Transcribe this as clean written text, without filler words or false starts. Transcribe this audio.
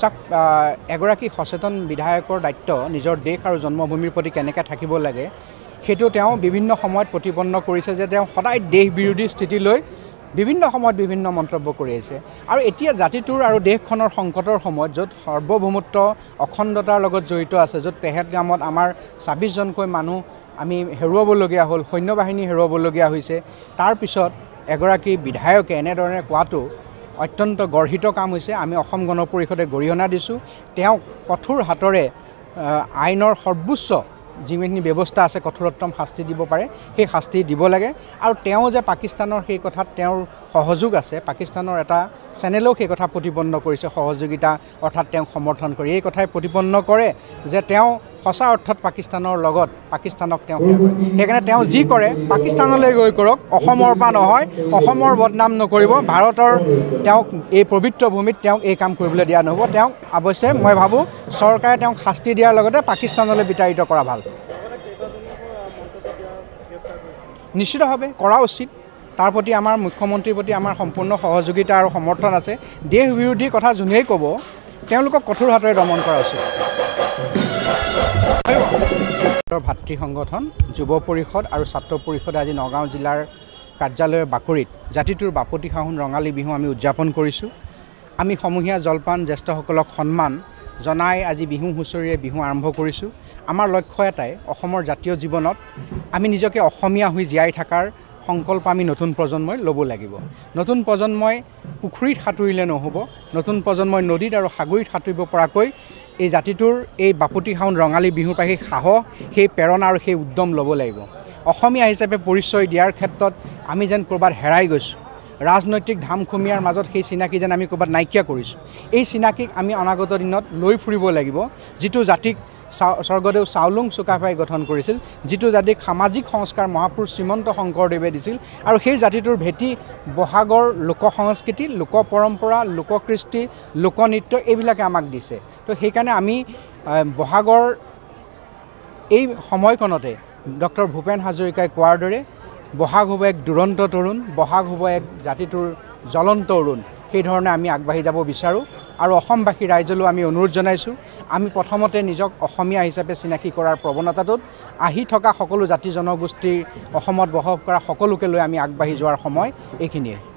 চাওক এগৰাকী সচেতন বিধায়কৰ দায়িত্ব নিজৰ দেশ আৰু জন্মভূমিৰ প্ৰতি কেনেকৈ থাকিব লাগে সেইটো তেওঁ বিভিন্ন সময়ত প্ৰতিপন্ন কৰিছে যে তেওঁ সদায় দেশ বিৰোধী স্থিতি লৈ বিভিন্ন সময়ত বিভিন্ন মন্তব্য কৰি আছে আৰু এতিয়া জাতিটোৰ আৰু দেশখনৰ সংকটৰ সময়ত য'ত সাৰ্বভৌমত্ব অখণ্ডতাৰ লগত জড়িত আছে য'ত পেহেলগামত আমাৰ ২৬জনকৈ মানুহ আমি হেৰুৱাবলগীয়া হ'ল সৈন্যবাহিনী হেৰুৱাবলগীয়া হৈছে তাৰপিছত এগৰাকী বিধায়কে এনেধৰণে কোৱাটো অত্যন্ত গৰ্হিত কাম হৈছে আমি অসম গণ পৰিষদে গৰিহণা দিছোঁ তেওঁক কঠোৰ হাতৰে আইনৰ সৰ্বোচ্চ যিখিনি ব্যৱস্থা আছে কঠোৰতম শাস্তি দিব পাৰে সেই শাস্তি দিব লাগে আৰু তেওঁ যে পাকিস্তানৰ সেই কথাত তেওঁৰ সহযোগ আছে পাকিস্তানৰ এটা চেনেলেও সেই কথা প্ৰতিপন্ন কৰিছে সহযোগিতা অৰ্থাৎ তেওঁক সমৰ্থন কৰি এই কথাই প্ৰতিপন্ন কৰে যে তেওঁ সঁচা অৰ্থত পাকিস্তানৰ লগত পাকিস্তানক তেওঁ সেইকাৰণে তেওঁ যি কৰে পাকিস্তানলৈ গৈ কৰক অসমৰ পৰা নহয় অসমৰ বদনাম নকৰিব ভাৰতৰ তেওঁক এই পবিত্ৰ ভূমিত তেওঁক এই কাম কৰিবলৈ দিয়া নহ'ব তেওঁক অৱশ্যে মই ভাবোঁ চৰকাৰে তেওঁক শাস্তি দিয়াৰ লগতে পাকিস্তানলৈ বিতাড়িত কৰা ভাল নিশ্চিতভাৱে কৰা উচিত তাৰ প্ৰতি আমাৰ মুখ্যমন্ত্ৰীৰ প্ৰতি আমাৰ সম্পূৰ্ণ সহযোগিতা আৰু সমৰ্থন আছে দেশ বিৰোধী কথা যোনেই ক'ব তেওঁলোকক কঠোৰ হাতেৰে দমন কৰা উচিত ভাতৃ সংগঠন যুৱ পৰিষদ আৰু ছাত্ৰ পৰিষদে আজি নগাঁও জিলাৰ কাৰ্যালয়ৰ বাকৰিত জাতিটোৰ বাপতিসাহোন ৰঙালী বিহু আমি উদযাপন কৰিছোঁ আমি সমূহীয়া জলপান জ্যেষ্ঠসকলক সন্মান জনাই আজি বিহু হুঁচৰিৰে বিহু আৰম্ভ কৰিছোঁ আমাৰ লক্ষ্য এটাই অসমৰ জাতীয় জীৱনত আমি নিজকে অসমীয়া হৈ জীয়াই থকাৰ সংকল্প আমি নতুন প্ৰজন্মই ল'ব লাগিব নতুন প্ৰজন্মই পুখুৰীত সাঁতুৰিলে নহ'ব নতুন প্ৰজন্মই নদীত আৰু সাগৰীত সাঁতুৰিব পৰাকৈ এই জাতিটোৰ এই বাপতিসাহোন ৰঙালী বিহুৰ পৰা সেই সাহস সেই প্ৰেৰণা আৰু সেই উদ্যম ল'ব লাগিব অসমীয়া হিচাপে পৰিচয় দিয়াৰ ক্ষেত্ৰত আমি যেন ক'ৰবাত হেৰাই গৈছোঁ ৰাজনৈতিক ধামখুমীয়াৰ মাজত সেই চিনাকি যেন আমি ক'ৰবাত নাইকিয়া কৰিছোঁ এই চিনাকিক আমি অনাগত দিনত লৈ ফুৰিব লাগিব যিটো জাতিক স্বৰ্গদেউ চাওলুং চুকাফাই গঠন কৰিছিল যিটো জাতিক সামাজিক সংস্কাৰ মহাপুৰুষ শ্ৰীমন্ত শংকৰদেৱে দিছিল আৰু সেই জাতিটোৰ ভেটি বহাগৰ লোক সংস্কৃতি লোক পৰম্পৰা লোককৃষ্টি লোকনৃত্য এইবিলাকে আমাক দিছে তো সেইকাৰণে আমি বহাগৰ এই সময়কণতে ডক্টৰ ভূপেন হাজৰিকাই কোৱাৰ দৰে বহাগ হ'ব এক দুৰন্ত তৰুণ বহাগ হ'ব এক জাতিটোৰ জ্বলন্ত অৰুণ সেইধৰণে আমি আগবাঢ়ি যাব বিচাৰোঁ আৰু অসমবাসী ৰাইজলৈও আমি অনুৰোধ জনাইছোঁ আমি প্ৰথমতে নিজক অসমীয়া হিচাপে চিনাকি কৰাৰ প্ৰৱণতাটোত আহি থকা সকলো জাতি জনগোষ্ঠীৰ অসমত বসবাস কৰা সকলোকে লৈ আমি আগবাঢ়ি যোৱাৰ সময় এইখিনিয়ে